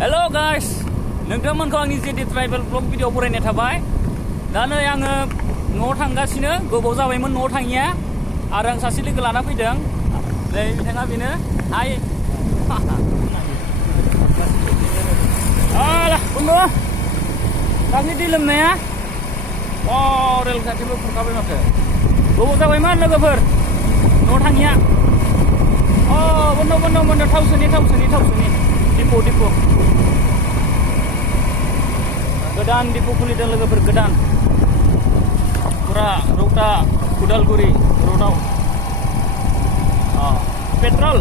Hello guys, नोंथांमोनखौ आंनि JD tribal blog video बरायनाय थाबाय। दा नै आङो न'आव थांगासिनो, गोबाव जाबायमोन न'आव थाङिया आरो आं सासे लोगो लाना फैदों। नै बिथाङा बेनो। हाय आला बन्धु दाख्लै दै लोमनाया रेल खाथिबो खुरखाबाय माथो। गोबाव जाबायमोन लोगोफोर न'आव थाङिया। बन्धु थाव सोनि दिपु गोदान दिपु खुलिदों लोगोफोर, गोदान पुरा रौता उदालगुरि र'डआव पेट्रल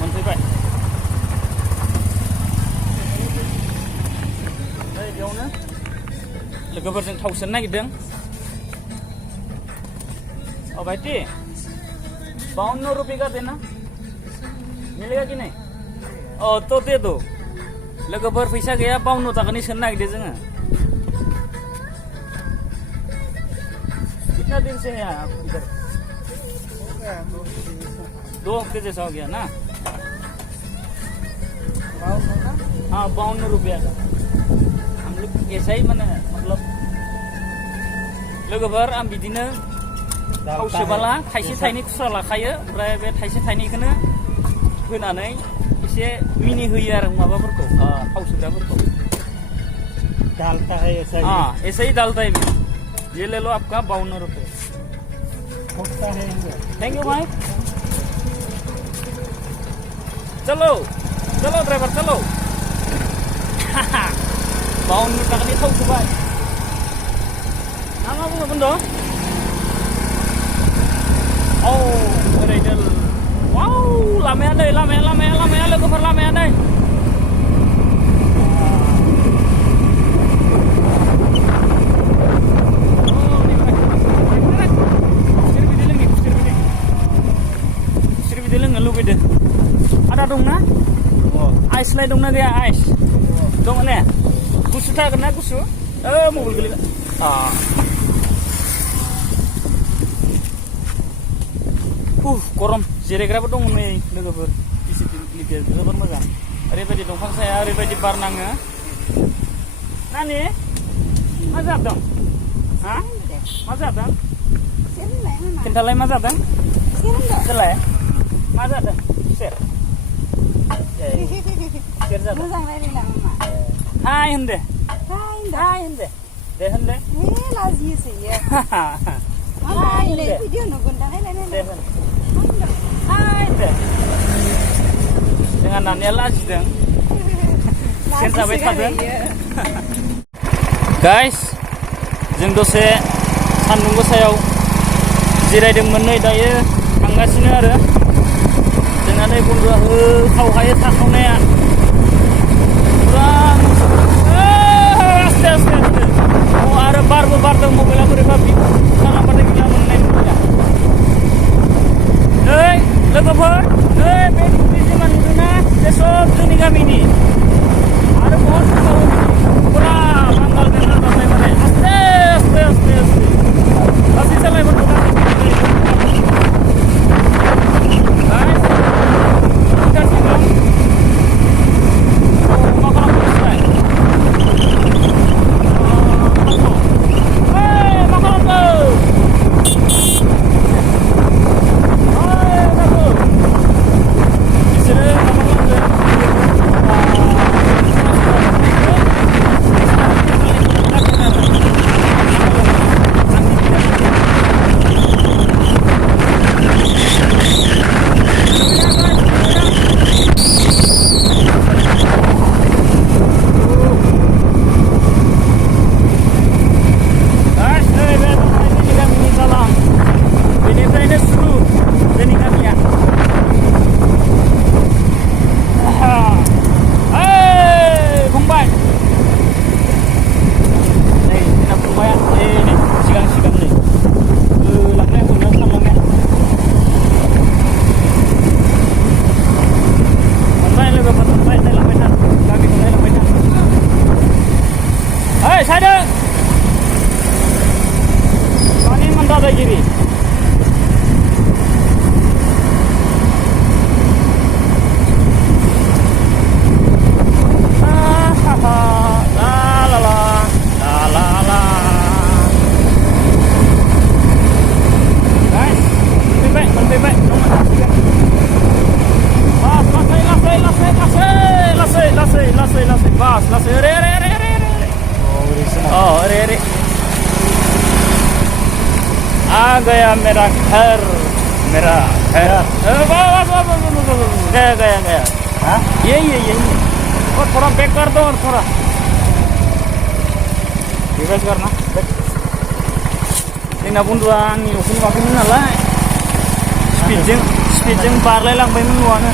मोनफैबाय। बेयावनो लोगोफोरजों थाव सोनो नागिरदों। भाइटी 52 रुपये का देना मिलेगा कि नहीं? तो दे दो। लोगोफोर फैसा गैया, 52 ताकानि सोनो नागिरदों जोङो। कितना दिन से हैं आप इधर? 2 हफ्ते जैसा हो गया ना? हाँ 52 रुपया का। हम लोग ऐसा ही मतलब लोगोफोर आं बिदिनो थाव सोबाला थाइसे थाइनै खुस्रा लाखायो, ओमफ्राय बे थाइसे थाइनैखौनो होनानै एसे मिनि होयो आरो माबाफोरखौ थाव सोग्राफोरखौ। डालता है ऐसा ही। ऐसे ही डालता है। ये ले लो आपका 52 रुपये। थैंक यू भाई। चलो ड्राइवर चलो। 52 ताकानि थाव सोबाय। मा बुङो बन्धु? ओरैनो वाव लामाया नै लामाया लोगोफोर, लामाया नै खुसेर बिदै लोंनो लुबैदों। आदा दंना? आइसलाय दंना गैया? आइस दङ ने? गुसु थागोन ना? गुसु मबाइल गोलैगोन। गरम जिरायग्राबो दङ नै लोगोफोर, डिसिप्लिन जोबोर मोजां। ओरैबायदि दंफां साया, ओरैबायदि बार नाङो। नानि मा जादों? मा जादों? खिन्थालाय मा जादों? देलाय मा जादों? खुसेर जादों। हाय होनदे, हाय होनदे, दे होनदे। Dengan nanya lagi dong. Sampai kadang. Guys, जों दसे सान्दुं गोसायाव जिरायदोंमोन, नै दायो थांगासिनो आरो जोंना नै बन्धुआ खावहायो थाखावनाया पुरा आस्ते आरो बारबो बारदों। मबाइला बोरैबा खालामबाथाय गैला, मोननाय नंला। नै लोगोफोर, नै बे जिमान नुदोंना बे सब जोंनि गामिनि आरो बहुत पुरा बांगाल बेंगाल बारनाय माने आस्ते लासै सालायबो gaya merah her. Merah her. Gaya. हाँ ये और थोड़ा बैक कर दो और थोड़ा रिवर्स करना जोंना बन्दुआ आंनि न'खौ नुवाखैमोन नालाय स्पिडजों बारलायलांबायमोन न'आनो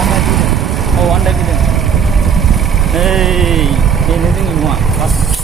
anda tidak औ आन्दायफैदों नै बेनो जोंनि न'आ